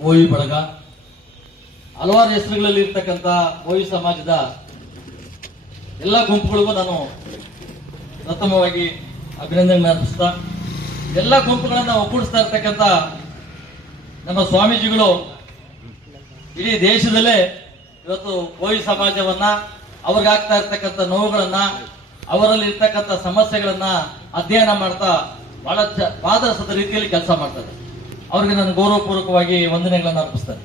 ಬೋಯಿ ಬಳಗ. ಹಲವಾರು ಹೆಸರುಗಳಲ್ಲಿ ಇರ್ತಕ್ಕಂಥ ಬೋಯಿ ಸಮಾಜದ ಎಲ್ಲ ಗುಂಪುಗಳಿಗೂ ನಾನು ಪ್ರಥಮವಾಗಿ ಅಭಿನಂದನೆ ಅರ್ಪಿಸ್ತಾ, ಎಲ್ಲ ಗುಂಪುಗಳನ್ನು ಒಗ್ಗೂಡಿಸ್ತಾ ಇರ್ತಕ್ಕಂಥ ನಮ್ಮ ಸ್ವಾಮೀಜಿಗಳು ಇಡೀ ದೇಶದಲ್ಲೇ ಇವತ್ತು ಬೋಯಿ ಸಮಾಜವನ್ನ, ಅವ್ರಿಗಾಗ್ತಾ ಇರ್ತಕ್ಕಂಥ ನೋವುಗಳನ್ನ, ಅವರಲ್ಲಿ ಇರ್ತಕ್ಕಂಥ ಸಮಸ್ಯೆಗಳನ್ನ ಅಧ್ಯಯನ ಮಾಡ್ತಾ ಬಹಳ ಪಾದರಸದ ರೀತಿಯಲ್ಲಿ ಕೆಲಸ ಮಾಡ್ತಾರೆ ಅವ್ರಿಗೆ ನಾನು ಗೌರವಪೂರ್ವಕವಾಗಿ ವಂದನೆಗಳನ್ನು ಅರ್ಪಿಸ್ತೇನೆ.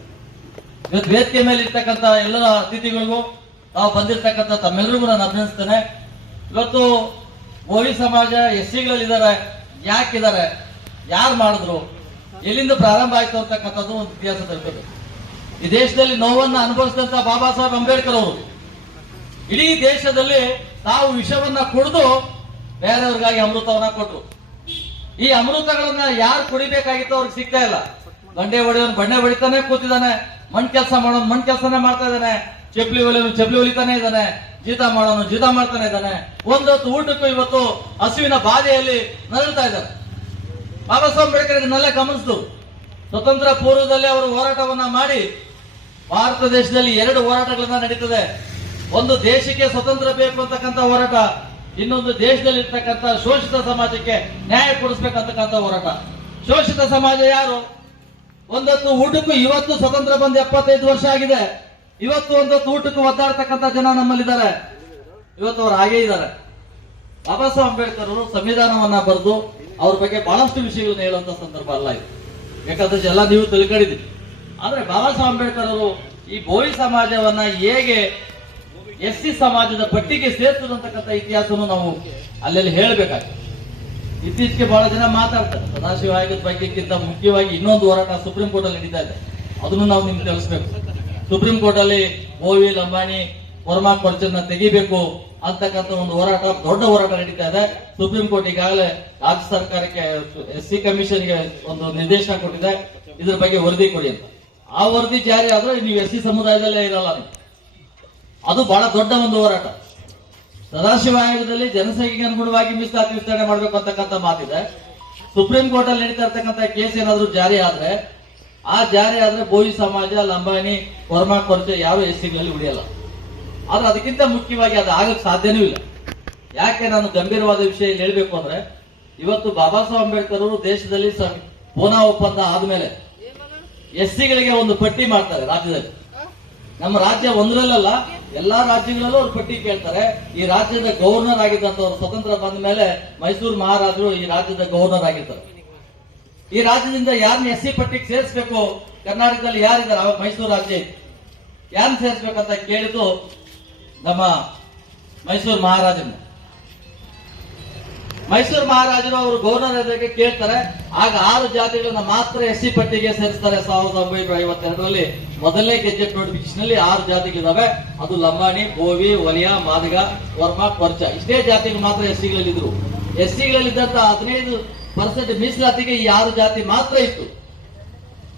ಇವತ್ತು ವೇದಿಕೆ ಮೇಲೆ ಇರ್ತಕ್ಕಂಥ ಎಲ್ಲರ ಅತಿಥಿಗಳಿಗೂ ತಾವು ಬಂದಿರತಕ್ಕಂಥ ತಮ್ಮೆಲ್ಲರಿಗೂ ನಾನು ಅಭಿನಂದಿಸ್ತೇನೆ. ಇವತ್ತು ಬೋವಿ ಸಮಾಜ ಎಸ್ ಸಿಗಳಲ್ಲಿದ್ದಾರೆ ಯಾಕಿದ್ದಾರೆ, ಯಾರು ಮಾಡಿದ್ರು, ಎಲ್ಲಿಂದ ಪ್ರಾರಂಭ ಆಯ್ತು ಅಂತಕ್ಕಂಥದ್ದು ಒಂದು ಇತಿಹಾಸ ತಿಳ್ಕೋದು ಈ ದೇಶದಲ್ಲಿ ನೋವನ್ನು ಅನುಭವಿಸಿದಂತ ಬಾಬಾ ಸಾಹೇಬ್ ಅಂಬೇಡ್ಕರ್ ಅವರು, ಇಡೀ ದೇಶದಲ್ಲಿ ತಾವು ವಿಷವನ್ನ ಕುಡಿದು ಬೇರೆಯವ್ರಿಗಾಗಿ ಅಮೃತವನ್ನ ಕೊಟ್ರು. ಈ ಅಮೃತಗಳನ್ನ ಯಾರು ಕುಡಿಬೇಕಾಗಿತ್ತು ಅವ್ರಿಗೆ ಸಿಗ್ತಾ ಇಲ್ಲ. ಬಂಡೆ ಹೊಡೆಯೋನು ಬಂಡೆ ಹೊಡಿತಾನೆ ಕೂತಿದ್ದಾನೆ. ಮಣ್ ಕೆಲಸ ಮಾಡೋನು ಮಣ್ ಕೆಲಸನೇ ಮಾಡ್ತಾ ಇದ್ದಾನೆ. ಚಪ್ಲಿ ಹೊಲಿಯೋನು ಚಪ್ಲಿ ಹೊಲಿತಾನೆ ಇದ್ದಾನೆ. ಜೀತ ಮಾಡೋನು ಜೀತ ಮಾಡ್ತಾನೆ ಇದ್ದಾನೆ. ಒಂದೊತ್ತು ಊಟಕ್ಕೂ ಇವತ್ತು ಹಸುವಿನ ಬಾಧೆಯಲ್ಲಿ ನರಳ್ತಾ ಇದ್ದಾರೆ. ಬಾಬಾ ಸಾಹೇಬ್ ಅಂಬೇಡ್ಕರ್ ಇದನ್ನೆಲ್ಲ ಗಮನಿಸಿದ್ರು ಸ್ವತಂತ್ರ ಪೂರ್ವದಲ್ಲಿ ಅವರು ಹೋರಾಟವನ್ನ ಮಾಡಿ ಭಾರತ ದೇಶದಲ್ಲಿ ಎರಡು ಹೋರಾಟಗಳನ್ನ ನಡೀತದೆ. ಒಂದು ದೇಶಕ್ಕೆ ಸ್ವತಂತ್ರ ಬೇಕು ಅಂತಕ್ಕಂಥ ಹೋರಾಟ. ಇನ್ನೊಂದು ದೇಶದಲ್ಲಿ ಇರ್ತಕ್ಕಂಥ ಶೋಷಿತ ಸಮಾಜಕ್ಕೆ ನ್ಯಾಯ ಕೊಡಿಸ್ಬೇಕಂತಕ್ಕಂಥ ಹೋರಾಟ. ಶೋಷಿತ ಸಮಾಜ ಯಾರು? ಒಂದತ್ತು ಊಟಕ್ಕೂ ಇವತ್ತು ಸ್ವತಂತ್ರ ಬಂದ ಎಪ್ಪತ್ತೈದು ವರ್ಷ ಆಗಿದೆ. ಇವತ್ತು ಒಂದತ್ತು ಊಟಕ್ಕೂ ಒದ್ದಾಡ್ತಕ್ಕಂಥ ಜನ ನಮ್ಮಲ್ಲಿದ್ದಾರೆ. ಇವತ್ತು ಅವರು ಹಾಗೇ ಇದ್ದಾರೆ. ಬಾಬಾ ಸಾಹೇಬ್ ಅಂಬೇಡ್ಕರ್ ಅವರು ಸಂವಿಧಾನವನ್ನ ಬರೆದು ಅವ್ರ ಬಗ್ಗೆ ಬಹಳಷ್ಟು ವಿಷಯಗಳನ್ನ ಹೇಳುವಂತ ಸಂದರ್ಭ ಅಲ್ಲ ಇದು. ಯಾಕಂದ್ರೆ ಎಲ್ಲ ನೀವು ತಿಳ್ಕೊಂಡಿದ್ದೀರಿ. ಆದ್ರೆ ಬಾಬಾ ಸಾಹೇಬ್ ಅಂಬೇಡ್ಕರ್ ಅವರು ಈ ಬೋಯಿ ಸಮಾಜವನ್ನ ಹೇಗೆ ಎಸ್ ಸಿ ಸಮಾಜದ ಪಟ್ಟಿಗೆ ಸೇರ್ತದಂತಕ್ಕಂಥ ಇತಿಹಾಸವನ್ನು ನಾವು ಅಲ್ಲೆಲ್ಲಿ ಹೇಳಬೇಕಾಗ್ತದೆ. ಇತ್ತೀಚೆಗೆ ಬಹಳ ಜನ ಮಾತಾಡ್ತಾರೆ. ಸದಾಶಿವ ಆಯೋಗದ ಬಗ್ಗೆಕ್ಕಿಂತ ಮುಖ್ಯವಾಗಿ ಇನ್ನೊಂದು ಹೋರಾಟ ಸುಪ್ರೀಂ ಕೋರ್ಟ್ ಅಲ್ಲಿ ನಡೀತಾ ಇದೆ. ಅದನ್ನು ನಾವು ನಿಮ್ಗೆ ತಿಳಿಸ್ಬೇಕು. ಸುಪ್ರೀಂ ಕೋರ್ಟ್ ಅಲ್ಲಿ ಓವಿ, ಲಂಬಾಣಿ ವರ್ಮಾ ಕೊರ್ಚನ್ನ ತೆಗಿಬೇಕು ಅಂತಕ್ಕಂಥ ಒಂದು ಹೋರಾಟ, ದೊಡ್ಡ ಹೋರಾಟ ನಡೀತಾ ಇದೆ. ಸುಪ್ರೀಂ ಕೋರ್ಟ್ ಈಗಾಗಲೇ ರಾಜ್ಯ ಸರ್ಕಾರಕ್ಕೆ, ಎಸ್ ಸಿ ಕಮಿಷನ್ಗೆ ಒಂದು ನಿರ್ದೇಶನ ಕೊಟ್ಟಿದೆ. ಇದ್ರ ಬಗ್ಗೆ ವರದಿ ಕೊಡಿ ಅಂತ. ಆ ವರದಿ ಜಾರಿ ಆದ್ರೆ ನೀವು ಎಸ್ ಸಿ ಸಮುದಾಯದಲ್ಲೇ ಇರಲ್ಲ ನೀವು. ಅದು ಬಹಳ ದೊಡ್ಡ ಒಂದು ಹೋರಾಟ. ಸದಾಶಿವ ಆಯೋಗದಲ್ಲಿ ಜನಸಂಖ್ಯೆಗೆ ಅನುಗುಣವಾಗಿ ಮೀಸಲಾತಿ ವಿಸ್ತರಣೆ ಮಾಡಬೇಕು ಅಂತಕ್ಕಂಥ ಮಾತಿದೆ. ಸುಪ್ರೀಂ ಕೋರ್ಟ್ ಅಲ್ಲಿ ನಡೀತಾ ಇರ್ತಕ್ಕಂಥ ಕೇಸ್ ಏನಾದ್ರೂ ಜಾರಿ ಆದ್ರೆ, ಆ ಜಾರಿ ಆದ್ರೆ ಬೋಯಿ ಸಮಾಜ, ಲಂಬಾಣಿ, ವರ್ಮಾ ಕೊರತೆ ಯಾವ ಎಸ್ ಸಿಗಳಲ್ಲಿ ಉಳಿಯಲ್ಲ. ಆದ್ರೆ ಅದಕ್ಕಿಂತ ಮುಖ್ಯವಾಗಿ ಅದು ಆಗಕ್ ಸಾಧ್ಯನೂ ಇಲ್ಲ. ಯಾಕೆ ನಾನು ಗಂಭೀರವಾದ ವಿಷಯ ಹೇಳಬೇಕು ಅಂದ್ರೆ, ಇವತ್ತು ಬಾಬಾ ಸಾಹೇಬ್ ಅಂಬೇಡ್ಕರ್ ಅವರು ದೇಶದಲ್ಲಿ ಪೂನಾ ಒಪ್ಪಂದ ಆದ್ಮೇಲೆ ಎಸ್ ಸಿಗಳಿಗೆ ಒಂದು ಪಟ್ಟಿ ಮಾಡ್ತಾರೆ ರಾಜ್ಯದಲ್ಲಿ. ನಮ್ಮ ರಾಜ್ಯ ಒಂದರಲ್ಲಲ್ಲ, ಎಲ್ಲಾ ರಾಜ್ಯಗಳಲ್ಲೂ ಅವ್ರು ಪಟ್ಟಿ ಕೇಳ್ತಾರೆ. ಈ ರಾಜ್ಯದ ಗವರ್ನರ್ ಆಗಿದ್ದಂಥವ್ರು ಸ್ವತಂತ್ರ ಬಂದ ಮೇಲೆ ಮೈಸೂರು ಮಹಾರಾಜರು ಈ ರಾಜ್ಯದ ಗವರ್ನರ್ ಆಗಿರ್ತಾರೆ. ಈ ರಾಜ್ಯದಿಂದ ಯಾರನ್ನ ಎಸ್ ಸಿ ಪಟ್ಟಿಗೆ ಸೇರಿಸ್ಬೇಕು? ಕರ್ನಾಟಕದಲ್ಲಿ ಯಾರಿದ್ದಾರೆ? ಅವಾಗ ಮೈಸೂರು ರಾಜ್ಯ ಯಾರನ್ನ ಸೇರಿಸ್ಬೇಕಂತ ಕೇಳಿದ್ದು ನಮ್ಮ ಮೈಸೂರು ಮಹಾರಾಜನ. ಮೈಸೂರು ಮಹಾರಾಜರು ಅವರು ಗೌರ್ನರ್ ಕೇಳ್ತಾರೆ. ಆಗ ಆರು ಜಾತಿಗಳನ್ನ ಮಾತ್ರ ಎಸ್ ಸಿ ಪಟ್ಟಿಗೆ ಸೇರಿಸ್ತಾರೆ ಸಾವಿರದ ಒಂಬೈನೂರ ಐವತ್ತೆರಡರಲ್ಲಿ. ಮೊದಲನೇ ಗೆಜೆಟ್ ನೋಟಿಫಿಕೇಶನ್ ಅಲ್ಲಿ ಆರು ಜಾತಿಗಳಿದಾವೆ. ಅದು ಲಂಬಾಣಿ, ಗೋವಿ ವಲಯ ಮಾದಿಗ, ವರ್ಮ, ಕೊರ್ಚ. ಇಷ್ಟೇ ಜಾತಿಗಳು ಮಾತ್ರ ಎಸ್ ಸಿಗಳಲ್ಲಿದ್ರು ಎಸ್ ಸಿಗಳಲ್ಲಿದ್ದಂತ ಹದಿನೈದು ಪರ್ಸೆಂಟ್ ಮೀಸಲಾತಿಗೆ ಈ ಆರು ಜಾತಿ ಮಾತ್ರ ಇತ್ತು.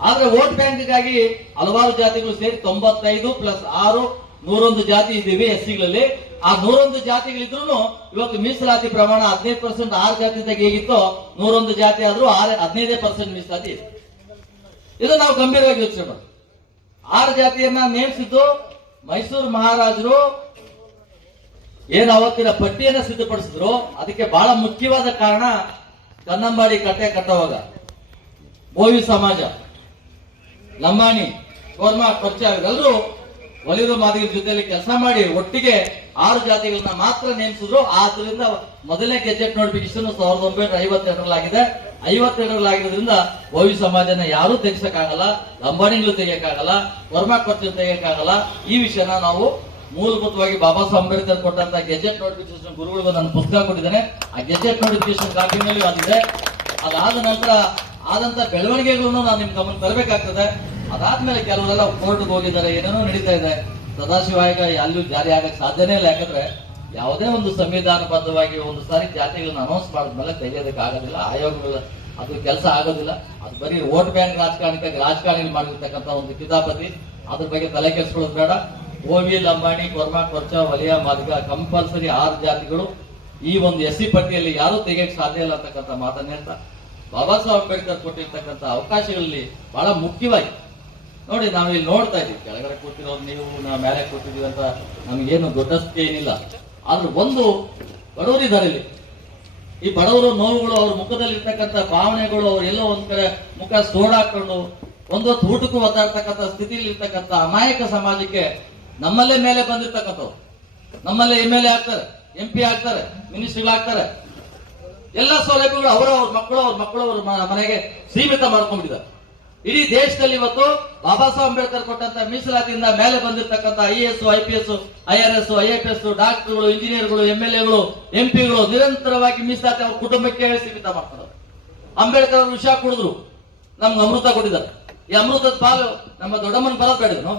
ಆದ್ರೆ ವೋಟ್ ಬ್ಯಾಂಕ್ಗಾಗಿ ಹಲವಾರು ಜಾತಿಗಳು ಸೇರಿ ತೊಂಬತ್ತೈದು ಪ್ಲಸ್ ಆರು ನೂರೊಂದು ಜಾತಿ ಇದ್ದೀವಿ ಎಸ್ ಸಿಗಳಲ್ಲಿ. ಆ ನೂರೊಂದು ಜಾತಿಗಳಿದ್ರು ಇವತ್ತು ಮೀಸಲಾತಿ ಪ್ರಮಾಣ ಹದಿನೈದು ಪರ್ಸೆಂಟ್ ಆರು ಜಾತಿದಾಗ ಹೇಗಿತ್ತೋ ನೂರೊಂದು ಜಾತಿ ಆದ್ರೂ ಆರು, ಹದಿನೈದೇ ಪರ್ಸೆಂಟ್ ಮೀಸಲಾತಿ ಇದೆ. ನಾವು ಗಂಭೀರವಾಗಿ ಯೋಚನೆ ಮಾಡ ಆರು ಜಾತಿಯನ್ನ ನೇಮಿಸಿದ್ದು ಮೈಸೂರು ಮಹಾರಾಜರು ಏನು ಅವತ್ತಿನ ಪಟ್ಟಿಯನ್ನ ಸಿದ್ಧಪಡಿಸಿದ್ರು? ಅದಕ್ಕೆ ಬಹಳ ಮುಖ್ಯವಾದ ಕಾರಣ ಕನ್ನಂಬಾಡಿ ಕಟ್ಟೆ ಕಟ್ಟುವಾಗ. ಬೋವಿ ಸಮಾಜ, ಲಂಬಾಣಿ, ಕೋರ್ಮಾ ಕೊಚ್ಚ ಇವರೆಲ್ಲರೂ ಒಲಿರು ಮಾದಿಗಳ ಜೊತೆಯಲ್ಲಿ ಕೆಲಸ ಮಾಡಿ ಒಟ್ಟಿಗೆ ಆರು ಜಾತಿಗಳನ್ನ ಮಾತ್ರ ನೇಮಿಸಿದ್ರು. ಆದ್ರಿಂದ ಮೊದಲನೇ ಗೆಜೆಟ್ ನೋಟಿಫಿಕೇಶನ್ ಸಾವಿರದ ಒಂಬೈನೂರ ಐವತ್ತೆರಡರಲ್ಲಾಗಿದೆ ಐವತ್ತೆರಡರಲ್ಲಾಗಿರೋದ್ರಿಂದ ಓವಿ ಸಮಾಜನ ಯಾರೂ ತೆಗಿಸಕ್ಕಾಗಲ್ಲ. ಲಂಬಾಣಿಗಳು ತೆಗಿಯಕ್ಕಾಗಲ್ಲ. ವರ್ಮಾ ಖರ್ಚು ತೆಗಿಯಕ್ಕಾಗಲ್ಲ. ಈ ವಿಷಯನ ನಾವು ಮೂಲಭೂತವಾಗಿ ಬಾಬಾ ಸಾಹೇಬ್ ಅಂಬೇಡ್ಕರ್ ಕೊಟ್ಟಂತ ಗೆಜೆಟ್ ನೋಟಿಫಿಕೇಶನ್ ಗುರುಗಳಿಗೂ ನನ್ನ ಪುಸ್ತಕ ಕೊಟ್ಟಿದ್ದೇನೆ. ಆ ಗೆಜೆಟ್ ನೋಟಿಫಿಕೇಶನ್ ಕಾಪಿನಲ್ಲಿ ಅದಿದೆ. ಅದಾದ ನಂತರ ಆದಂತ ಬೆಳವಣಿಗೆಗಳನ್ನು ನಾನು ನಿಮ್ ಗಮನ ತರಬೇಕಾಗ್ತದೆ. ಅದಾದ್ಮೇಲೆ ಕೆಲವರೆಲ್ಲ ಕೋರ್ಟ್ಗೆ ಹೋಗಿದ್ದಾರೆ, ಏನೇನೋ ನಡೀತಾ ಇದೆ. ಸದಾಶಿವ ಆಯೋಗ ಅಲ್ಲೂ ಜಾರಿ ಆಗಕ್ಕೆ ಸಾಧ್ಯನೇ ಇಲ್ಲ. ಯಾಕಂದ್ರೆ ಯಾವುದೇ ಒಂದು ಸಂವಿಧಾನಬದ್ಧವಾಗಿ ಒಂದು ಸಾರಿ ಜಾತಿಗಳನ್ನ ಅನೌನ್ಸ್ ಮಾಡಿದ್ಮೇಲೆ ತೆಗೆಯೋದಕ್ಕೆ ಆಗೋದಿಲ್ಲ. ಆಯೋಗಗಳ ಅದು ಕೆಲಸ ಆಗೋದಿಲ್ಲ. ಅದು ಬರೀ ವೋಟ್ ಬ್ಯಾಂಕ್ ರಾಜಕಾರಣಕ್ಕೆ ರಾಜಕಾರಣಿಗಳು ಮಾಡಿರ್ತಕ್ಕಂಥ ಒಂದು ಕಿತಾಪತಿ. ಅದ್ರ ಬಗ್ಗೆ ತಲೆ ಕೆಡಿಸ್ಕೊಳ್ಳೋದು ಬೇಡ. ಓವಿ, ಲಂಬಾಣಿ, ಕೊರ್ಮಾ, ಕೊರ್ಚ, ವಲಯ, ಮಾದಿಗ ಕಂಪಲ್ಸರಿ ಆರು ಜಾತಿಗಳು. ಈ ಒಂದು ಎಸ್ ಸಿ ಪಟ್ಟಿಯಲ್ಲಿ ಯಾರೂ ತೆಗೆಯಕ್ಕೆ ಸಾಧ್ಯ ಇಲ್ಲ ಅಂತಕ್ಕಂಥ ಮಾತನ್ನ ಹೇಳ್ತಾ. ಬಾಬಾ ಸಾಹೇಬ್ ಅಂಬೇಡ್ಕರ್ ಕೊಟ್ಟಿರ್ತಕ್ಕಂಥ ಅವಕಾಶಗಳಲ್ಲಿ ಬಹಳ ಮುಖ್ಯವಾಗಿ ನೋಡಿ, ನಾವು ಇಲ್ಲಿ ನೋಡ್ತಾ ಇದ್ದೀವಿ. ಕೆಳಗಡೆ ಕೂತಿರೋದು ನೀವು ನಾವು ಮೇಲೆ ಕೂತಿದ್ದೀವಿ ಅಂತ ನಮಗೇನು ದೊಡ್ಡಷ್ಟೇ ಏನಿಲ್ಲ. ಆದ್ರೆ ಒಂದು ಬಡವರಿದ್ದಾರೆ ಇಲ್ಲಿ. ಈ ಬಡವರು ನೋವುಗಳು, ಅವ್ರ ಮುಖದಲ್ಲಿ ಇರ್ತಕ್ಕಂಥ ಭಾವನೆಗಳು ಎಲ್ಲೋ ಒಂದ್ ಕಡೆ ಮುಖ ಸೋಡಾಕೊಂಡು ಒಂದೊತ್ತು ಊಟಕ್ಕೂ ಒತ್ತಾಡ್ತಕ್ಕಂಥ ಸ್ಥಿತಿಯಲ್ಲಿ ಇರ್ತಕ್ಕಂಥ ಅಮಾಯಕ ಸಮಾಜಕ್ಕೆ ನಮ್ಮಲ್ಲೇ ಮೇಲೆ ಬಂದಿರ್ತಕ್ಕಂಥವ್ರು. ನಮ್ಮಲ್ಲೇ ಎಂ ಎಲ್ ಎ ಆಗ್ತಾರೆ ಎಂ ಪಿ ಆಗ್ತಾರೆ, ಮಿನಿಸ್ಟರ್ಗಳಾಗ್ತಾರೆ. ಎಲ್ಲ ಸೌಲಭ್ಯಗಳು ಅವರ ಅವ್ರ ಮಕ್ಕಳು ಅವ್ರ ಮಕ್ಕಳು ಅವ್ರ ಮನೆಗೆ ಸೀಮಿತ ಮಾಡ್ಕೊಂಡ್ಬಿಟ್ಟಿದ್ದಾರೆ. ಇಡೀ ದೇಶದಲ್ಲಿ ಇವತ್ತು ಬಾಬಾ ಸಾಹೇಬ್ ಅಂಬೇಡ್ಕರ್ ಕೊಟ್ಟಂತ ಮೀಸಲಾತಿಯಿಂದ ಮೇಲೆ ಬಂದಿರತಕ್ಕಂತ I S, I P S, I R S, I F S, ಡಾಕ್ಟರ್ಗಳು, ಇಂಜಿನಿಯರ್ಗಳು, ಎಂ ಎಲ್ ಎಗಳು, ಎಂ ಪಿಗಳು ನಿರಂತರವಾಗಿ ಮೀಸಲಾತಿ ಅವ್ರ ಕುಟುಂಬಕ್ಕೆ ಸೀಮಿತ ಮಾಡ್ತಾರೆ ಅಂಬೇಡ್ಕರ್ ಅವರು ವಿಷಯ ಕುಡಿದ್ರು. ನಮ್ಗೆ ಅಮೃತ ಕೊಟ್ಟಿದ್ದಾರೆ. ಈ ಅಮೃತದ ಪಾಲು ನಮ್ಮ ದೊಡ್ಡಮ್ಮನ ಪಾಲ ಬೇಡಿದ್ರು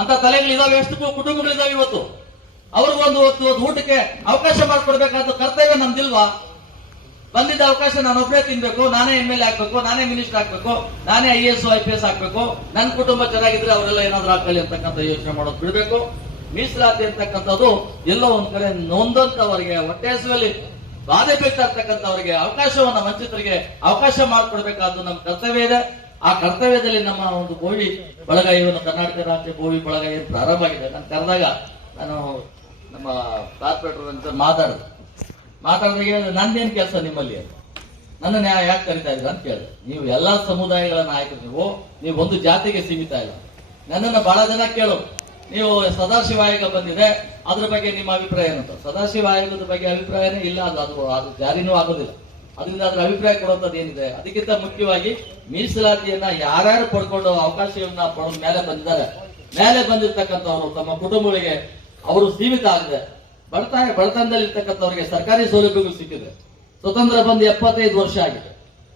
ಅಂತ ತಲೆಗಳಿದಾವೆ, ಎಷ್ಟು ಕುಟುಂಬಗಳಿದಾವೆ ಇವತ್ತು. ಅವ್ರಿಗೊಂದು ಒಂದು ಊಟಕ್ಕೆ ಅವಕಾಶ ಮಾಡಿಕೊಡ್ಬೇಕಾದ ಕರ್ತವ್ಯ ನಮ್ದಿಲ್ವಾ? ಬಂದಿದ್ದ ಅವಕಾಶ ನಾನೊಬ್ಬರೇ ತಿನ್ಬೇಕು, ನಾನೇ ಎಂ ಎಲ್ ಆಗ್ಬೇಕು, ನಾನೇ ಮಿನಿಸ್ಟರ್ ಆಗ್ಬೇಕು, ನಾನೇ I S I P S ಆಗ್ಬೇಕು. ನನ್ನ ಕುಟುಂಬ ಚೆನ್ನಾಗಿದ್ರೆ ಅವರೆಲ್ಲ ಏನಾದ್ರೂ ಹಾಕಲಿ ಅಂತಕ್ಕಂಥ ಯೋಚನೆ ಮಾಡೋದು ಬಿಡಬೇಕು. ಮೀಸಲಾತಿ ಅಂತಕ್ಕಂಥದ್ದು ಎಲ್ಲೋ ಒಂದ್ ಕಡೆ ನೊಂದಂತವರಿಗೆ, ಹೊಟ್ಟೆ ಹಸುವಲ್ಲಿ ಬಾಧೆ ಬೀಳ್ತಾ ಇರ್ತಕ್ಕಂಥವರಿಗೆ ಅವಕಾಶವನ್ನ ವಂಚಿತರಿಗೆ ಅವಕಾಶ ಮಾಡಿಕೊಡ್ಬೇಕಾದ್ದು ನಮ್ಮ ಕರ್ತವ್ಯ ಇದೆ. ಆ ಕರ್ತವ್ಯದಲ್ಲಿ ನಮ್ಮ ಒಂದು ಬೋವಿ ಬಳಗ ಇವನು ಕರ್ನಾಟಕ ರಾಜ್ಯ ಬೋವಿ ಬಳಗ ಏನು ಪ್ರಾರಂಭ ಆಗಿದೆ. ನಾನು ಕರೆದಾಗ ನಾನು ನಮ್ಮ ಕಾರ್ಪೊರೇಟರ್ ಅಂತ ಮಾತಾಡಿದೆ. ಮಾತಾಡಿದಾಗ ನಂದೇನು ಕೆಲಸ ನಿಮ್ಮಲ್ಲಿ? ಅಂತ. ನನ್ನನ್ನು ಯಾ- ಯಾಕೆ ಕರಿತಾ ಇದ್ರ ಅಂತ ಕೇಳಿದೆ. ನೀವು ಎಲ್ಲಾ ಸಮುದಾಯಗಳ ನಾಯಕರು ನೀವು ನೀವು ಒಂದು ಜಾತಿಗೆ ಸೀಮಿತ ಇಲ್ಲ. ನನ್ನನ್ನು ಬಹಳ ಜನ ಕೇಳು ನೀವು ಸದಾಶಿವ ಆಯೋಗ ಬಂದಿದೆ ಅದ್ರ ಬಗ್ಗೆ ನಿಮ್ಮ ಅಭಿಪ್ರಾಯ ಏನಂತ ಸದಾಶಿವ ಆಯೋಗದ ಬಗ್ಗೆ ಅಭಿಪ್ರಾಯನೇ ಇಲ್ಲ. ಅದು ಅದು ಅದು ಜಾರಿನೂ ಆಗೋದಿಲ್ಲ. ಅದರಿಂದ ಅದ್ರ ಅಭಿಪ್ರಾಯ ಕೊಡುವಂಥದ್ದು ಏನಿದೆ? ಅದಕ್ಕಿಂತ ಮುಖ್ಯವಾಗಿ ಮೀಸಲಾತಿಯನ್ನ ಯಾರ್ಯಾರು ಪಡ್ಕೊಂಡು ಅವಕಾಶವನ್ನ ಪಡೆದ ಮೇಲೆ ಬಂದಿದ್ದಾರೆ. ಮೇಲೆ ಬಂದಿರ್ತಕ್ಕಂಥವ್ರು ತಮ್ಮ ಕುಟುಂಬಗಳಿಗೆ ಅವರು ಸೀಮಿತ ಆಗಿದೆ ಬಡತನ ಬಡತನದಲ್ಲಿ ಇರ್ತಕ್ಕಂಥವ್ರಿಗೆ ಸರ್ಕಾರಿ ಸೌಲಭ್ಯಗಳು ಸಿಕ್ಕಿದೆ. ಸ್ವತಂತ್ರ ಬಂದು ಎಪ್ಪತ್ತೈದು ವರ್ಷ ಆಗಿದೆ.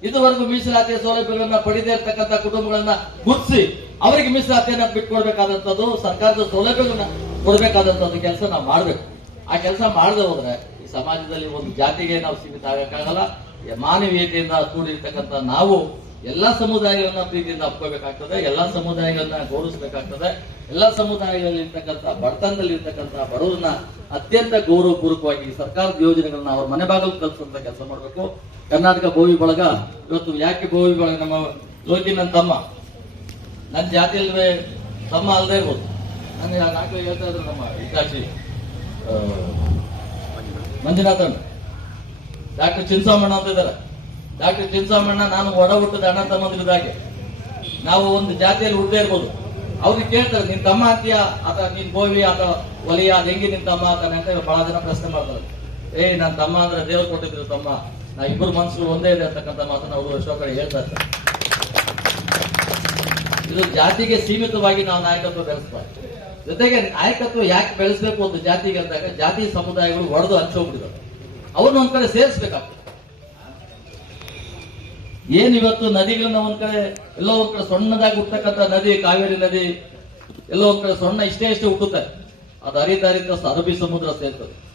ಇದುವರೆಗೂ ಮೀಸಲಾತಿಯ ಸೌಲಭ್ಯಗಳನ್ನ ಪಡೆದೇ ಇರತಕ್ಕಂಥ ಕುಟುಂಬಗಳನ್ನ ಗುರ್ಸಿ ಅವರಿಗೆ ಮೀಸಲಾತಿಯನ್ನ ಬಿಟ್ಕೊಡ್ಬೇಕಾದಂಥದ್ದು, ಸರ್ಕಾರದ ಸೌಲಭ್ಯಗಳನ್ನ ಕೊಡಬೇಕಾದಂಥದ್ದು ಕೆಲಸ ನಾವು ಮಾಡಬೇಕು. ಆ ಕೆಲಸ ಮಾಡದೆ ಹೋದ್ರೆ ಈ ಸಮಾಜದಲ್ಲಿ ಒಂದು ಜಾತಿಗೆ ನಾವು ಸೀಮಿತ ಆಗಕ್ಕಾಗಲ್ಲ. ಮಾನವೀಯತೆಯಿಂದ ಕೂಡಿರ್ತಕ್ಕಂಥ ನಾವು ಎಲ್ಲಾ ಸಮುದಾಯಗಳನ್ನ ಪ್ರೀತಿಯಿಂದ ಅಪ್ಕೋಬೇಕಾಗ್ತದೆ ಎಲ್ಲ ಸಮುದಾಯಗಳನ್ನ ಗೌರವಿಸಬೇಕಾಗ್ತದೆ, ಎಲ್ಲ ಸಮುದಾಯಗಳಲ್ಲಿ ಇರ್ತಕ್ಕಂಥ ಬಡತನದಲ್ಲಿ ಇರ್ತಕ್ಕಂಥ ಬಡವರನ್ನ ಅತ್ಯಂತ ಗೌರವಪೂರ್ವಕವಾಗಿ ಸರ್ಕಾರದ ಯೋಜನೆಗಳನ್ನ ಅವ್ರ ಮನೆ ಬಾಗಿಲು ತಲುಪಿಸುವಂತ ಕೆಲಸ ಮಾಡಬೇಕು. ಕರ್ನಾಟಕ ಭೋವಿ ಬಳಗ, ಇವತ್ತು ಯಾಕೆ ಭೋವಿ ಬಳಗ? ನಮ್ಮ ಲೋಕಿ ನನ್ನ ತಮ್ಮ. ನನ್ನ ಜಾತಿಯಲ್ವೇ ತಮ್ಮ ಅಲ್ಲದೆ ಇರ್ಬೋದು. ನನಗೆ ನಾಲ್ಕು ಹೇಳ್ತಾ ಇದ್ರು ನಮ್ಮ ಹಿತಾಚಿ ಮಂಜುನಾಥನ್ ಡಾಕ್ಟರ್ ಚಿನ್ಸಾಮಣ್ಣ ಅಂತ ಇದ್ದಾರೆ. ಡಾಕ್ಟರ್ ಚಿನ್ಸಾಮಣ್ಣ, ನಾನು ಹೊರ ಹುಟ್ಟದ ಅಣ್ಣ ತಮ್ಮಂದಿರದಾಗೆ ನಾವು ಒಂದು ಜಾತಿಯಲ್ಲಿ ಹುಟ್ಟದೇ ಇರ್ಬೋದು. ಅವ್ರಿಗೆ ಕೇಳ್ತಾರೆ, ನಿನ್ ತಮ್ಮ ಅಂತೀಯ ಅಥವಾ ನಿನ್ ಗೋವಿ ಅಥವಾ ಒಲಿಯ ಅದ್ ಹೆಂಗೆ ನಿನ್ ತಮ್ಮ ಅಂತ ಬಹಳ ಜನ ಪ್ರಶ್ನೆ ಮಾಡ್ತಾರೆ. ಏ ನನ್ನ ತಮ್ಮ ಅಂದ್ರೆ ದೇವ್ರು ಕೊಟ್ಟಿದ್ರು ತಮ್ಮ. ನಾ ಇಬ್ಬರು ಮನಸ್ಸುಗಳು ಒಂದೇ ಇದೆ ಅಂತಕ್ಕಂಥ ಮಾತನ್ನ ಅವರು ಎಷ್ಟೋ ಕಡೆ ಹೇಳ್ತಾ ಇರ್ತಾರೆ. ಇದು ಜಾತಿಗೆ ಸೀಮಿತವಾಗಿ ನಾವು ನಾಯಕತ್ವ ಬೆಳೆಸಬಾರ್ದು ಜೊತೆಗೆ ನಾಯಕತ್ವ ಯಾಕೆ ಬೆಳೆಸಬೇಕು ಒಂದು ಜಾತಿಗೆ ಅಂದಾಗ ಜಾತಿ ಸಮುದಾಯಗಳು ಒಡೆದು ಹಂಚೋಗ್ಬಿಟ್ಟಿದ್ದಾರೆ ಅವ್ರನ್ನ ಒಂದ್ ಕಡೆ ಸೇರಿಸ್ಬೇಕಾಗ್ತದೆ. ಏನ್ ಇವತ್ತು ನದಿಗಳನ್ನ ಒಂದ್ ಕಡೆ, ಎಲ್ಲೋ ಕಡೆ ಸಣ್ಣದಾಗಿ ಹುಟ್ಟತಕ್ಕಂಥ ನದಿ, ಕಾವೇರಿ ನದಿ, ಎಲ್ಲೋ ಕಡೆ ಸಣ್ಣ ಇಷ್ಟೇ ಇಷ್ಟೇ ಹುಟ್ಟುತ್ತೆ. ಅದು ಹರಿತಾ ಅರಬಿ ಅರಬ್ಬಿ ಸಮುದ್ರ ಸೇರ್ತದೆ.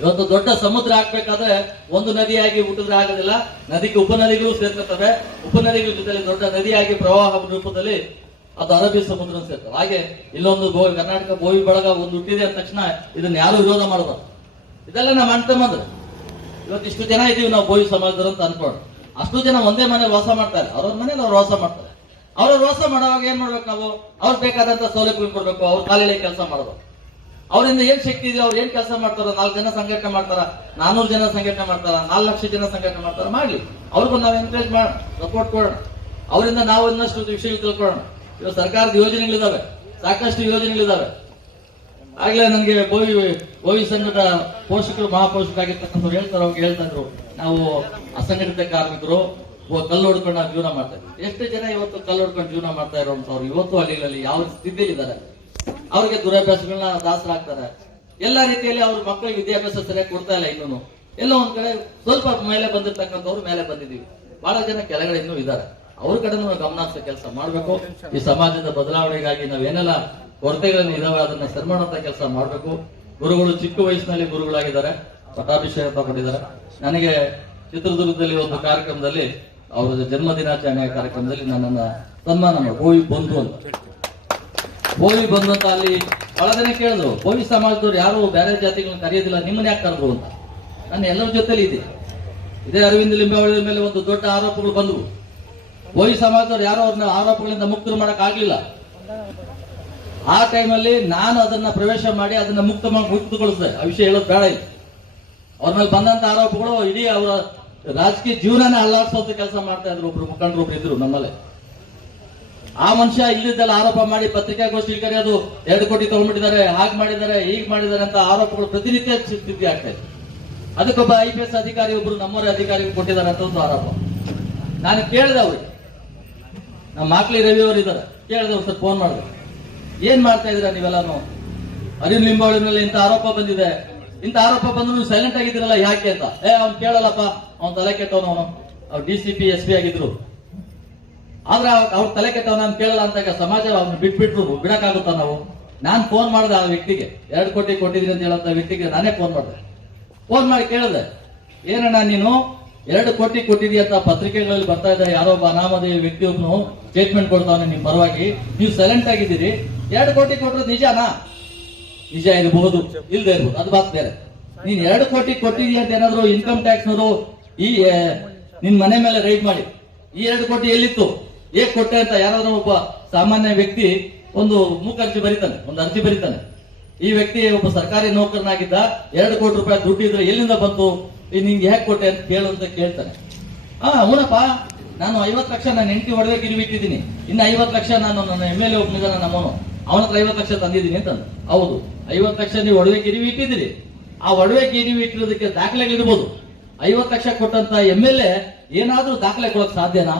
ಇವತ್ತು ದೊಡ್ಡ ಸಮುದ್ರ ಆಗ್ಬೇಕಾದ್ರೆ ಒಂದು ನದಿಯಾಗಿ ಹುಟ್ಟಿದ್ರೆ ಆಗೋದಿಲ್ಲ. ನದಿಗೆ ಉಪನದಿಗಳು ಸೇರ್ಕೊತವೆ ಉಪನದಿಗಳ ಜೊತೆಲಿ ದೊಡ್ಡ ನದಿಯಾಗಿ ಪ್ರವಾಹ ರೂಪದಲ್ಲಿ ಅದು ಅರಬ್ಬಿ ಸಮುದ್ರ ಸೇರ್ತದೆ ಹಾಗೆ ಇಲ್ಲೊಂದು ಕರ್ನಾಟಕ ಗೋವಿ ಬಳಗ ಒಂದು ಹುಟ್ಟಿದೆ ಅಂದ ತಕ್ಷಣ ಇದನ್ನ ಯಾರು ವಿರೋಧ ಮಾಡಬಾರ್ದು ಇದೆಲ್ಲ ನಮ್ಮ ಅಣ್ಣ ತಮ್ಮಂದ್ರೆ. ಇವತ್ತು ಇಷ್ಟು ಜನ ಇದೀವಿ ನಾವು ಗೋವಿ ಸಮಾಜದವರು ಅಂತ ಅನ್ಕೊಂಡು ಅಷ್ಟು ಜನ ಒಂದೇ ಮನೇಲಿ ವಾಸ ಮಾಡ್ತಾರೆ ಅವ್ರವ್ರ ಮನೇಲಿ ಅವ್ರು ವಾಸ ಮಾಡ್ತಾರೆ. ಅವ್ರವ್ರ ವಾಸ ಮಾಡುವಾಗ ಏನ್ ಮಾಡ್ಬೇಕು ನಾವು? ಅವ್ರಿಗೆ ಬೇಕಾದಂತ ಸೌಲಭ್ಯ ಕೊಡ್ಬೇಕು, ಅವ್ರ ಕಾಲೇಲಿ ಕೆಲಸ ಮಾಡಬೇಕು ಅವರಿಂದ ಏನ್ ಶಕ್ತಿ ಇದೆ, ಅವ್ರು ಏನ್ ಕೆಲಸ ಮಾಡ್ತಾರ, ನಾಲ್ಕು ಜನ ಸಂಘಟನೆ ಮಾಡ್ತಾರ, ನಾನೂರು ಜನ ಸಂಘಟನೆ ಮಾಡ್ತಾರ, ನಾಲ್ಕು ಲಕ್ಷ ಜನ ಸಂಘಟನೆ ಮಾಡ್ತಾರ ಮಾಡಿ ಅವ್ರಿಗೂ ನಾವು ಎನ್ಕರೇಜ್ ಮಾಡೋಣ ಸಪೋರ್ಟ್ ಕೊಡೋಣ. ಅವರಿಂದ ನಾವು ಇನ್ನಷ್ಟು ವಿಷಯ ತಿಳ್ಕೊಳ್ಳೋಣ. ಇವಾಗ ಸರ್ಕಾರದ ಯೋಜನೆಗಳಿದಾವೆ. ಸಾಕಷ್ಟು ಯೋಜನೆಗಳಿದಾವೆ. ಆಗ್ಲೇ ನನಗೆ ಗೋವಿ ಗೋವಿ ಸಂಘದ ಪೋಷಕರು, ಮಹಾಪೋಷಕರಾಗಿರ್ತಕ್ಕಂಥವ್ರು ಹೇಳ್ತಾರೆ ಅವ್ರಿಗೆ ಹೇಳ್ತಾ ಇದ್ರು. ನಾವು ಅಸಂಘಟಿತ ಕಾರ್ಮಿಕರು ಕಲ್ಲು ಹೊಡ್ಕೊಂಡು ಜೀವನ ಮಾಡ್ತಾ ಇದ್ವಿ ಎಷ್ಟು ಜನ ಇವತ್ತು ಕಲ್ಲು ಹೊಡ್ಕೊಂಡು ಜೀವನ ಮಾಡ್ತಾ ಇರುವಂತವ್ರು ಇವತ್ತು ಹಳ್ಳಿಗಳಲ್ಲಿ ಯಾವ ಸ್ಥಿತಿಯಲ್ಲಿ ಇದ್ದಾರೆ ಅವ್ರಿಗೆ ದುರಭ್ಯಾಸಗಳನ್ನ ದಾಸರಾಗ್ತಾರೆ. ಎಲ್ಲ ರೀತಿಯಲ್ಲಿ ಅವ್ರ ಮಕ್ಕಳಿಗೆ ವಿದ್ಯಾಭ್ಯಾಸ ಸರಿಯಾಗಿ ಕೊಡ್ತಾ ಇಲ್ಲ ಇನ್ನೂ ಎಲ್ಲ ಒಂದ್ ಕಡೆ ಸ್ವಲ್ಪ ಮೇಲೆ ಬಂದಿರ್ತಕ್ಕಂಥವ್ರು ಮೇಲೆ ಬಂದಿದ್ದೀವಿ. ಬಹಳ ಜನ ಕೆಳಗಡೆ ಇನ್ನೂ ಇದ್ದಾರೆ. ಅವ್ರ ಕಡೆ ಗಮನ ಕೆಲಸ ಮಾಡಬೇಕು. ಈ ಸಮಾಜದ ಬದಲಾವಣೆಗಾಗಿ ನಾವೇನೆಲ್ಲ ಕೊರತೆಗಳನ್ನ ಇದಾವೆ ಅದನ್ನ ಸರಿ ಕೆಲಸ ಮಾಡಬೇಕು. ಗುರುಗಳು ಚಿಕ್ಕ ವಯಸ್ಸಿನಲ್ಲಿ ಗುರುಗಳಾಗಿದ್ದಾರೆ. ಪಟ್ಟಾಭಿಷೇಕ ತಗೊಂಡಿದ್ದಾರೆ ನನಗೆ ಚಿತ್ರದುರ್ಗದಲ್ಲಿ ಒಂದು ಕಾರ್ಯಕ್ರಮದಲ್ಲಿ ಅವರ ಜನ್ಮ ದಿನಾಚರಣೆ ಕಾರ್ಯಕ್ರಮದಲ್ಲಿ ನನ್ನನ್ನ ಸನ್ಮಾನ ಗೋವಿ ಬಂಧು ಅಂತ. ಹೋಗಿ ಬಂದಂತ ಅಲ್ಲಿ ಜನ ಕೇಳಿದ್ರು, ಭೋವಿ ಸಮಾಜದವ್ರು ಯಾರು, ಬೇರೆ ಜಾತಿಗಳನ್ನ ಕರೆಯೋದಿಲ್ಲ, ನಿಮ್ಮನ್ನ ಯಾಕೆ ಕರೆದ್ರು ಅಂತ. ನಾನು ಎಲ್ಲರ ಜೊತೆಲಿ ಇದೆ ಇದೇ ಅರವಿಂದ ಲಿಂಬಾವಳಿ ಮೇಲೆ ಒಂದು ದೊಡ್ಡ ಆರೋಪಗಳು ಬಂದವು. ಭೋವಿ ಸಮಾಜದವ್ರು ಯಾರು, ಅವ್ರನ್ನ ಆರೋಪಗಳಿಂದ ಮುಕ್ತರು ಮಾಡಕ್ ಆಗ್ಲಿಲ್ಲ. ಆ ಟೈಮಲ್ಲಿ ನಾನು ಅದನ್ನ ಪ್ರವೇಶ ಮಾಡಿ ಅದನ್ನ ಮುಕ್ತ ಮಾಡಿ ಮುಕ್ತಗೊಳಿಸಿದೆ. ಆ ವಿಷಯ ಹೇಳೋದು ಬೇಡ ಇಲ್ಲ. ಅವ್ರ ಮೇಲೆ ಬಂದಂತ ಆರೋಪಗಳು ಇಡೀ ಅವರ ರಾಜಕೀಯ ಜೀವನನೇ ಅಲ್ಲಾಡ್ಸೋಂತ ಕೆಲಸ ಮಾಡ್ತಾ ಇದ್ರು ಒಬ್ರು ಮುಖಂಡರು ಒಬ್ರು ಇದ್ರು ನಮ್ಮಲ್ಲೇ. ಆ ಮನುಷ್ಯ ಇಲ್ಲಿದ್ದೆಲ್ಲ ಆರೋಪ ಮಾಡಿ ಪತ್ರಿಕಾಗೋಷ್ಠಿ ಕರೆಯೋದು, ಎರಡು ಕೋಟಿ ತಗೊಂಡ್ಬಿಟ್ಟಿದ್ದಾರೆ, ಹಾಗೆ ಮಾಡಿದ್ದಾರೆ, ಹೀಗೆ ಮಾಡಿದ್ದಾರೆ ಅಂತ ಆರೋಪಗಳು ಪ್ರತಿನಿತ್ಯ ಸ್ಥಿತಿ ಆಗ್ತಾ ಇದೆ. ಅದಕ್ಕೊಬ್ಬ ಐ ಪಿ ಎಸ್ ಅಧಿಕಾರಿ ಒಬ್ರು ನಮ್ಮವರೇ ಅಧಿಕಾರಿಗೆ ಕೊಟ್ಟಿದ್ದಾರೆ ಅಂತ ಒಂದು ಆರೋಪ. ನಾನು ಕೇಳಿದೆ ಅವ್ರಿಗೆ. ನಮ್ಮ ಮಾಕ್ಲಿ ರವಿ ಅವರು ಇದ್ದಾರೆ. ಕೇಳಿದೆ ಅವ್ರು ಸರ್ ಫೋನ್ ಮಾಡಿದೆ ಏನ್ ಮಾಡ್ತಾ ಇದ್ದೀರಾ ನೀವೆಲ್ಲಾನು? ಅರಿನ್ ಲಿಂಬಾವಳಿ ಮೇಲೆ ಇಂಥ ಆರೋಪ ಬಂದಿದೆ. ಇಂಥ ಆರೋಪ ಬಂದ್ರು ನೀವು ಸೈಲೆಂಟ್ ಆಗಿದ್ದೀರಲ್ಲ, ಯಾಕೆ ಅಂತ? ಏ, ಅವ್ನು ಕೇಳಲ್ಲಪ್ಪ, ಅವ್ನ್ ತಲೆ ಕೆಟ್ಟವನು ಅವನು. ಅವ್ರು D C P S P ಆಗಿದ್ರು. ಆದ್ರೆ ಅವ್ರ ತಲೆ ಕೆಟ್ಟವ್ ನಾನು ಕೇಳಲ್ಲ ಅಂತ ಸಮಾಜ ಅವ್ನು ಬಿಟ್ಬಿಟ್ರು, ಬಿಡಕ್ಕಾಗುತ್ತ ನಾವು? ನಾನ್ ಫೋನ್ ಮಾಡಿದೆ ಆ ವ್ಯಕ್ತಿಗೆ. ಎರಡು ಕೋಟಿ ಕೊಟ್ಟಿದ್ದೀನಿ ಅಂತ ಹೇಳಂತ ವ್ಯಕ್ತಿಗೆ ನಾನೇ ಫೋನ್ ಮಾಡಿದೆ. ಫೋನ್ ಮಾಡಿ ಕೇಳಿದೆ, ಏನಣ್ಣ ನೀನು? ಎರಡು ಕೋಟಿ ಕೊಟ್ಟಿದೀಯ ಅಂತ ಪತ್ರಿಕೆಗಳಲ್ಲಿ ಬರ್ತಾ ಇದ್ದ ಯಾರೋ ಒಬ್ಬ ಅನಾಮಧೇಯ ವ್ಯಕ್ತಿ ಒಬ್ನು ಸ್ಟೇಟ್ಮೆಂಟ್ ಕೊಡ್ತಾವನೆ ನಿಮ್ ಪರವಾಗಿ. ನೀವು ಸೈಲೆಂಟ್ ಆಗಿದ್ದೀರಿ. ಎರಡು ಕೋಟಿ ಕೊಟ್ಟರು ನಿಜಾನಾ? ನಿಜ ಇರಬಹುದು ಇಲ್ಲದೇ ಇರಬಹುದು, ಅದು ಬಾತ್ ಬೇರೆ. ನೀನ್ ಎರಡು ಕೋಟಿ ಕೊಟ್ಟಿದೀಯ ಅಂತ ಏನಾದ್ರು ಇನ್ಕಮ್ ಟ್ಯಾಕ್ಸ್ ನವರು ಈ ನಿನ್ ಮನೆ ಮೇಲೆ ರೈಡ್ ಮಾಡಿ. ಈ ಎರಡು ಕೋಟಿ ಎಲ್ಲಿತ್ತು? ಏಕ್ ಕೊಟ್ಟೆ ಅಂತ ಯಾರಾದ್ರೂ ಒಬ್ಬ ಸಾಮಾನ್ಯ ವ್ಯಕ್ತಿ ಒಂದು ಮೂಕ ಅರ್ಜಿ ಬರೀತಾನೆ, ಒಂದು ಅರ್ಜಿ ಬರೀತಾನೆ. ಈ ವ್ಯಕ್ತಿ ಒಬ್ಬ ಸರ್ಕಾರಿ ನೌಕರನಾಗಿದ್ದ, ಎರಡು ಕೋಟಿ ರೂಪಾಯಿ ದುಡ್ಡು ಇದ್ರೆ ಎಲ್ಲಿಂದ ಬಂತು? ನಿಂಗೆ ಹೇಗೆ ಕೊಟ್ಟೆ ಅಂತ ಕೇಳು ಅಂತ ಕೇಳ್ತಾನೆ. ಹಾ ಅವನಪ್ಪ ನಾನು ಐವತ್ತು ಲಕ್ಷ ನಾನು ಹೆಂಡತಿ ಒಡವೆ ಗಿರಿಬಿಟ್ಟಿದ್ದೀನಿ ಇನ್ನು ಐವತ್ತು ಲಕ್ಷ ನಾನು ನನ್ನ ಎಂ ಎಲ್ ಎ ಒಬ್ಬನಿದ್ದಾನೆ ನಮ್ಮವನು. ಅವನ ಹತ್ರ ಐವತ್ತು ಲಕ್ಷ ತಂದಿದ್ದೀನಿ ಅಂತ ಹೌದು, ಐವತ್ತು ಲಕ್ಷ ನೀವು ಒಡವೆ ಗಿರಿವಿ ಇಟ್ಟಿದ್ದೀರಿ. ಆ ಒಡವೆ ಗಿರಿವಿ ಇಟ್ಟಿರೋದಕ್ಕೆ ದಾಖಲೆಗಳಿರ್ಬೋದು ಐವತ್ತು ಲಕ್ಷ ಕೊಟ್ಟಂತ ಎಂ ಎಲ್ ಎ ಏನಾದ್ರೂ ದಾಖಲೆ ಕೊಡಕ್ ಸಾಧ್ಯನಾ?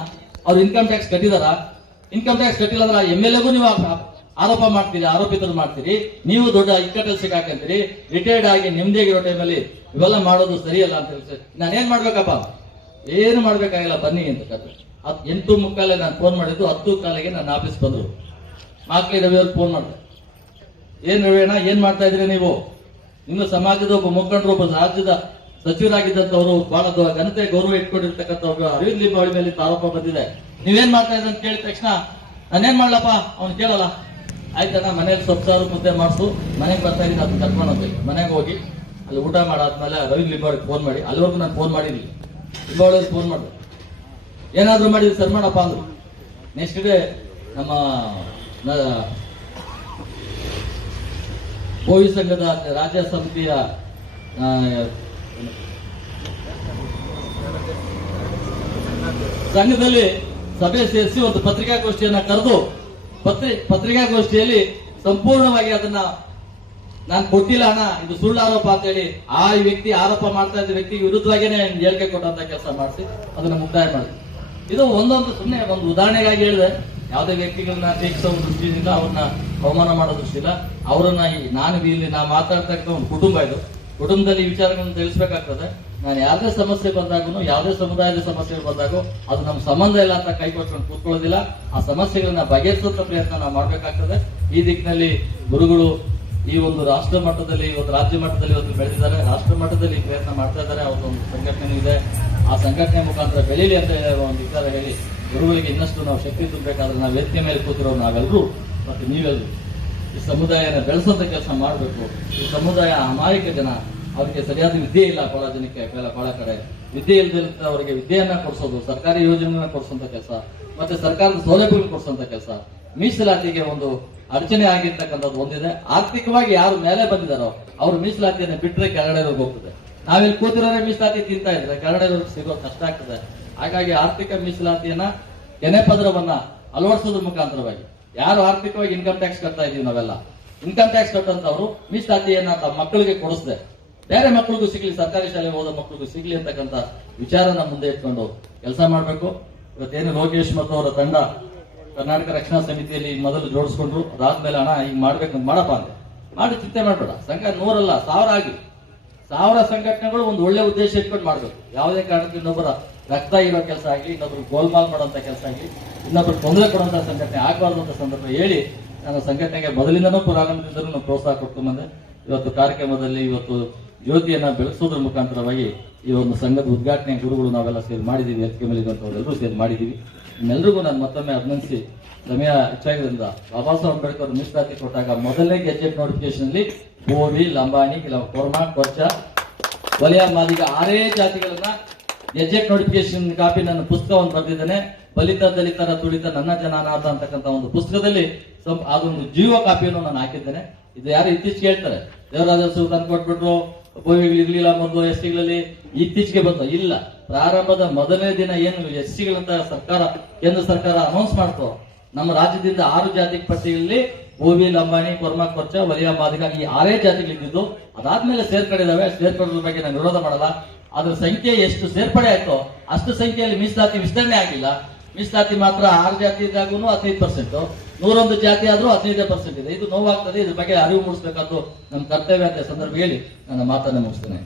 ಅವ್ರು ಇನ್ಕಮ್ ಟ್ಯಾಕ್ಸ್ ಕಟ್ಟಿದಾರ? ಇನ್ಕಮ್ ಟ್ಯಾಕ್ಸ್ ಕಟ್ಟಿಲ್ಲ ಅಂದ್ರೆ ಎಂ ಎಲ್ ಎಗೂ ನೀವು ಆರೋಪ ಮಾಡ್ತೀರಿ, ಆರೋಪಿತರು ಮಾಡ್ತೀರಿ. ನೀವು ದೊಡ್ಡ ಇಕ್ಕಟ್ಟಲ್ಲಿ ಸಿಕ್ಕಾಕಂತೀರಿ. ರಿಟೈರ್ಡ್ ಆಗಿ ನೆಮ್ಮದಿಯಾಗಿರೋ ಟೈಮಲ್ಲಿ ಇವೆಲ್ಲ ಮಾಡೋದು ಸರಿಯಲ್ಲ ಅಂತ ಹೇಳಿ ನಾನೇನ್ ಮಾಡ್ಬೇಕಪ್ಪ? ಏನು ಮಾಡ್ಬೇಕಾಗಿಲ್ಲ, ಬನ್ನಿ ಅಂತ ಕತೆ ಎಂಟು ಮುಕ್ಕಾಲೆ ನಾನು ಫೋನ್ ಮಾಡಿದ್ದು, ಹತ್ತು ಕಾಲಿಗೆ ನನ್ನ ಆಫೀಸ್ ಬಂದ್ರು. ಮಾಕ್ಲಿ ರವಿ ಅವ್ರಿಗೆ ಫೋನ್ ಮಾಡಿದೆ. ಏನ್ ರವಿಯಣ್ಣ ಏನ್ ಮಾಡ್ತಾ ಇದ್ರಿ ನೀವು? ನಿಮ್ಮ ಸಮಾಜದ ಒಬ್ಬ ಮುಖಂಡರು, ಒಬ್ಬ ರಾಜ್ಯದ ಸಚಿವರಾಗಿದ್ದಂತವರು ಬಹಳ ಘನತೆ ಗೌರವ ಇಟ್ಕೊಂಡಿರ್ತಕ್ಕಂಥವ್ರು, ಅರವಿಂದ್ ಲಿಂಬಾವಳಿ ಮೇಲೆ ಆರೋಪ ಬಂದಿದೆ. ನೀವೇನ್ ಮಾಡ್ತಾ ಇದ್ರಿ ಅಂತ ಕೇಳಿದ ತಕ್ಷಣ, ನಾನೇನ್ ಮಾಡ್ಲಪ್ಪ? ಅವ್ನು ಕೇಳಲ್ಲ. ಆಯ್ತಣ್ಣ ಮನೇಲಿ ಸೊಪ್ಪು ಸಾರು ಮುದ್ದೆ ಮಾಡಿಸು. ಮನೆಗೆ ಬರ್ತಾ ಇದ್ದೀನಿ, ಅದನ್ನ ಕರ್ಕೊಂಡು ಹೋಗ್ಬೇಕು. ಮನೆಗೆ ಹೋಗಿ, ಅಲ್ಲಿ ಊಟ ಮಾಡಾದ್ಮೇಲೆ ರವಿ ಲಿಂಬಾವಳಿಗೆ ಫೋನ್ ಮಾಡಿ. ಅಲ್ಲಿವರೆಗೂ ನಾನು ಫೋನ್ ಮಾಡಿದ್ವಿ ಲಿಂಬಾವಳಿಗೆ ಫೋನ್ ಮಾಡಿದೆ. ಏನಾದ್ರೂ ಮಾಡಿದ್ರೆ ಸರ್ ಮಾಡಪ್ಪ ಅಂದ್ರು. ನೆಕ್ಸ್ಟ್ ಡೇ ನಮ್ಮ ಕೋವಿ ಸಂಘದ ರಾಜ್ಯ ಸಮಿತಿಯ ಸಂಘದಲ್ಲಿ ಸಭೆ ಸೇರಿಸಿ ಒಂದು ಪತ್ರಿಕಾಗೋಷ್ಠಿಯನ್ನ ಕರೆದು, ಪತ್ರಿ, ಪತ್ರಿಕಾಗೋಷ್ಠಿಯಲ್ಲಿ ಸಂಪೂರ್ಣವಾಗಿ ಅದನ್ನ ನಾನು ಕೊಟ್ಟಿಲ್ಲ ಹಣ ಇದು ಸುಳ್ಳು ಆರೋಪ ಅಂತ ಹೇಳಿ ಆ ವ್ಯಕ್ತಿ ಆರೋಪ ಮಾಡ್ತಾ ಇದ್ದ ವ್ಯಕ್ತಿ ವಿರುದ್ಧವಾಗಿನೇ ಹೇಳಿಕೆ ಕೊಟ್ಟಂತ ಕೆಲಸ ಮಾಡಿಸಿ, ಅದನ್ನ ಮುಕ್ತಾಯ ಮಾಡಿ. ಇದು ಒಂದೊಂದು ಸುಮ್ಮನೆ ಒಂದು ಉದಾಹರಣೆಗಾಗಿ ಹೇಳಿದೆ. ಯಾವುದೇ ವ್ಯಕ್ತಿಗಳನ್ನ ಟೀಕಿಸೋ ದೃಷ್ಟಿಯಿಂದ ಅವ್ರನ್ನ ಅವಮಾನ ಮಾಡೋ ದೃಷ್ಟಿಯಿಲ್ಲ ಅವರನ್ನ ಈ ನಾನು ಇಲ್ಲಿ ನಾ ಮಾತಾಡ್ತಕ್ಕಂಥ ಒಂದು ಕುಟುಂಬ ಇದು. ಕುಟುಂಬದಲ್ಲಿ ವಿಚಾರಗಳನ್ನು ತಿಳಿಸ್ಬೇಕಾಗ್ತದೆ. ನಾನು ಯಾವುದೇ ಸಮಸ್ಯೆ ಬಂದಾಗೂ ಯಾವುದೇ ಸಮುದಾಯದ ಸಮಸ್ಯೆ ಬಂದಾಗೂ ಅದು ನಮ್ಮ ಸಂಬಂಧ ಇಲ್ಲ ಅಂತ ಕೈ ಕೂತ್ಕೊಳ್ಳೋದಿಲ್ಲ. ಆ ಸಮಸ್ಯೆಗಳನ್ನ ಬಗೆಹರಿಸುವಂತ ಪ್ರಯತ್ನ ನಾವು ಮಾಡಬೇಕಾಗ್ತದೆ. ಈ ದಿಕ್ಕಿನಲ್ಲಿ ಗುರುಗಳು ಈ ಒಂದು ರಾಷ್ಟ್ರ ಮಟ್ಟದಲ್ಲಿ ಇವತ್ತು ರಾಜ್ಯ ಮಟ್ಟದಲ್ಲಿ ಇವತ್ತು ಬೆಳೆದಿದ್ದಾರೆ. ರಾಷ್ಟ್ರ ಮಟ್ಟದಲ್ಲಿ ಪ್ರಯತ್ನ ಮಾಡ್ತಾ ಇದ್ದಾರೆ. ಒಂದು ಸಂಘಟನೆ ಇದೆ. ಆ ಸಂಘಟನೆ ಮುಖಾಂತರ ಬೆಳೀಲಿ ಅಂತ ಒಂದು ವಿಚಾರ ಹೇಳಿ ಗುರುಗಳಿಗೆ ಇನ್ನಷ್ಟು ನಾವು ಶಕ್ತಿ ತುಂಬಬೇಕಾದ್ರೆ ನಾವು ವೇದಿಕೆ ಮೇಲೆ ಕೂತಿರೋ ನಾವೆಲ್ಲರೂ ಮತ್ತೆ ನೀವೆಲ್ಲರೂ ಈ ಸಮುದಾಯನ ಬೆಳೆಸೋದ ಕೆಲಸ ಮಾಡಬೇಕು. ಈ ಸಮುದಾಯ ಅಮಾಯಕ ಜನ, ಅವರಿಗೆ ಸರಿಯಾದ ವಿದ್ಯೆ ಇಲ್ಲ ಬಹಳ ಜನಕ್ಕೆ ಕೆಲ ಬಹಳ ಕಡೆ. ವಿದ್ಯೆ ಇಲ್ಲದಂತ ಅವರಿಗೆ ವಿದ್ಯೆಯನ್ನ ಕೊಡಿಸೋದು, ಸರ್ಕಾರಿ ಯೋಜನೆಯನ್ನ ಕೊಡಿಸುವಂತ ಕೆಲಸ, ಮತ್ತೆ ಸರ್ಕಾರದ ಸೌಲಭ್ಯಗಳು ಕೊಡಿಸುವಂತ ಕೆಲಸ. ಮೀಸಲಾತಿಗೆ ಒಂದು ಅಡಚಣೆ ಆಗಿರ್ತಕ್ಕಂಥದ್ದು ಒಂದಿದೆ. ಆರ್ಥಿಕವಾಗಿ ಯಾರು ಮೇಲೆ ಬಂದಿದಾರೋ ಅವರು ಮೀಸಲಾತಿಯನ್ನು ಬಿಟ್ಟರೆ ಕೆಳಗಡೆ ಹೋಗ್ತದೆ. ನಾವಿಲ್ಲಿ ಕೂತಿರೋರೆ ಮೀಸಲಾತಿ ತಿಂತಾ ಇದ್ರೆ, ಕೆಳಗಡೆ ಸಿಗೋ ಕಷ್ಟ ಆಗ್ತದೆ. ಹಾಗಾಗಿ ಆರ್ಥಿಕ ಮೀಸಲಾತಿಯನ್ನ ಕೆನೆ ಪದರವನ್ನ ಅಳವಡಿಸೋದ್ರ ಮುಖಾಂತರವಾಗಿ. ಯಾರು ಆರ್ಥಿಕವಾಗಿ ಇನ್ಕಮ್ ಟ್ಯಾಕ್ಸ್ ಕಟ್ತಾ ಇದೀವಿ ನಾವೆಲ್ಲ. ಇನ್ಕಮ್ ಟ್ಯಾಕ್ಸ್ ಕಟ್ಟಂತವ್ರು ಮೀಸಲಾತಿಯನ್ನ ತಮ್ಮ ಮಕ್ಕಳಿಗೆ ಕೊಡಿಸ್ದೆ. ಬೇರೆ ಮಕ್ಕಳಿಗೂ ಸಿಗ್ಲಿ, ಸರ್ಕಾರಿ ಶಾಲೆಗೆ ಹೋದ ಮಕ್ಕಳಿಗೂ ಸಿಗ್ಲಿ ಅಂತಕ್ಕಂಥ ವಿಚಾರನ ಮುಂದೆ ಇಟ್ಕೊಂಡು ಕೆಲಸ ಮಾಡಬೇಕು. ಇವತ್ತೇನು ಲೋಕೇಶ್ ಮತ್ತು ಅವರ ತಂಡ ಕರ್ನಾಟಕ ರಕ್ಷಣಾ ಸಮಿತಿಯಲ್ಲಿ ಮೊದಲು ಜೋಡಿಸ್ಕೊಂಡ್ರು. ಅದಾದ್ಮೇಲೆ ಹಣ ಈಗ ಮಾಡ್ಬೇಕು ಅಂತ ಮಾಡಪ್ಪ ಅಂತ ಮಾಡಿ ಚಿಂತೆ ಮಾಡಬೇಡ. ಸಂಘ ನೂರಲ್ಲ, ಸಾವಿರ ಆಗಿ. ಸಾವಿರ ಸಂಘಟನೆಗಳು ಒಂದು ಒಳ್ಳೆ ಉದ್ದೇಶ ಇಟ್ಕೊಂಡು ಮಾಡಬೇಕು. ಯಾವುದೇ ಕಾರಣಕ್ಕೆ ಇನ್ನೊಬ್ಬರ ರಕ್ತ ಇರೋ ಕೆಲಸ ಆಗಲಿ, ಇನ್ನೊಬ್ರು ಗೋಲ್ಮಾಲ್ ಮಾಡುವಂತ ಕೆಲಸ ಆಗಲಿ, ಇನ್ನೊಬ್ರು ತೊಂದರೆ ಕೊಡುವಂತ ಸಂಘಟನೆ ಆಗಬಾರ್ದು ಅಂತ ಸಂದರ್ಭ ಹೇಳಿ ನಾನು ಸಂಘಟನೆಗೆ ಮೊದಲಿಂದನೂ ಪ್ರಾರಂಭದಿಂದಲೂ ಪ್ರೋತ್ಸಾಹ ಕೊಟ್ಟು ಬಂದೆ ಇವತ್ತು ಕಾರ್ಯಕ್ರಮದಲ್ಲಿ ಇವತ್ತು ಜ್ಯೋತಿಯನ್ನ ಬೆಳೆಸೋದ್ರ ಮುಖಾಂತರವಾಗಿ ಈ ಒಂದು ಸಂಘದ ಉದ್ಘಾಟನೆ ಗುರುಗಳು ನಾವೆಲ್ಲ ಸೇರಿ ಮಾಡಿದೀವಿ. ವೇದಿಕೆ ಮೇಲೆ ಎಲ್ಲರೂ ಸೇರಿ ಮಾಡಿದೀವಿ. ಇನ್ನೆಲ್ಲರಿಗೂ ನಾನು ಮತ್ತೊಮ್ಮೆ ಅಭಿನಂದಿಸಿ, ಸಮಯ ಹೆಚ್ಚಾಗಿದ್ದರಿಂದ ಬಾಬಾ ಸಾಹೇಬ್ ಅಂಬೇಡ್ಕರ್ ಮೀಸಲಾತಿ ಕೊಟ್ಟಾಗ ಮೊದಲನೇ ಗೆಜೆಟ್ ನೋಟಿಫಿಕೇಶನ್ ಅಲ್ಲಿ ಬೋವಿ ಲಂಬಾಣಿ ಕೆಲವು ಕೊರ್ಮಾ ಕೊರ್ಚ ವಲಯ ಮಾದಿಗ ಆರೇ ಜಾತಿಗಳನ್ನ ಗೆಜೆಟ್ ನೋಟಿಫಿಕೇಶನ್ ಕಾಪಿ ನನ್ನ ಪುಸ್ತಕವನ್ನು ಬರೆದಿದ್ದೇನೆ. ಬಲಿತ ದಲಿತರ ತುಳಿತ ನನ್ನ ಜನಾನಾಥ ಅಂತಕ್ಕಂಥ ಒಂದು ಪುಸ್ತಕದಲ್ಲಿ ಅದೊಂದು ಜೀವ ಕಾಪಿಯನ್ನು ನಾನು ಹಾಕಿದ್ದೇನೆ. ಇದು ಯಾರು ಇತ್ತೀಚೆಗೆ ಹೇಳ್ತಾರೆ? ದೇವರಾಜ ತಂದು ಕೊಟ್ಬಿಟ್ರು. ಇರ್ಲಿಲ್ಲ ಮೊದಲು ಎಸ್ ಸಿಗಳಲ್ಲಿ ಇತ್ತೀಚೆಗೆ ಬಂತು. ಇಲ್ಲ. ಪ್ರಾರಂಭದ ಮೊದಲನೇ ದಿನ ಏನು ಎಸ್ ಸಿಗಳಂತ ಸರ್ಕಾರ, ಕೇಂದ್ರ ಸರ್ಕಾರ ಅನೌನ್ಸ್ ಮಾಡ್ತು? ನಮ್ಮ ರಾಜ್ಯದಿಂದ ಆರು ಜಾತಿ ಪಟ್ಟಿಯಲ್ಲಿ ಭೂಮಿ, ಲಂಬಾಣಿ, ಕೊರ್ಮಾ ಕೊರ್ಚ ಮಾದಿಗ ಈ ಆರೇ ಜಾತಿಗಳಿದ್ದು ಅದಾದ್ಮೇಲೆ ಸೇರ್ಕೊಂಡಿದ್ದಾವೆ. ಸೇರ್ಕೊಳ್ಳೋದ್ರ ಬಗ್ಗೆ ನಾನು ವಿರೋಧ ಮಾಡಲ್ಲ. ಅದ್ರ ಸಂಖ್ಯೆ ಎಷ್ಟು ಸೇರ್ಪಡೆ ಆಯ್ತೋ ಅಷ್ಟು ಸಂಖ್ಯೆಯಲ್ಲಿ ಮೀಸಲಾತಿ ವಿಸ್ತರಣೆ ಆಗಿಲ್ಲ. ಮೀಸಲಾತಿ ಮಾತ್ರ ಆರು ಜಾತಿ ಇದ್ದಾಗೂ ಹದಿನೈದು ಪರ್ಸೆಂಟ್ ನೂರೊಂದು ಜಾತಿ ಆದ್ರೂ ಹದಿನೈದು ಪರ್ಸೆಂಟ್ ಇದೆ. ಇದು ನೋವಾಗ್ತದೆ, ಇದ್ರ ಬಗ್ಗೆ ಅರಿವು ಮೂಡಿಸಬೇಕಾದ್ರು ನಮ್ಮ ಕರ್ತವ್ಯ ಅಂತ ಸಂದರ್ಭ ಹೇಳಿ ನನ್ನ ಮಾತನ್ನು ಮುಗಿಸ್ತೇನೆ.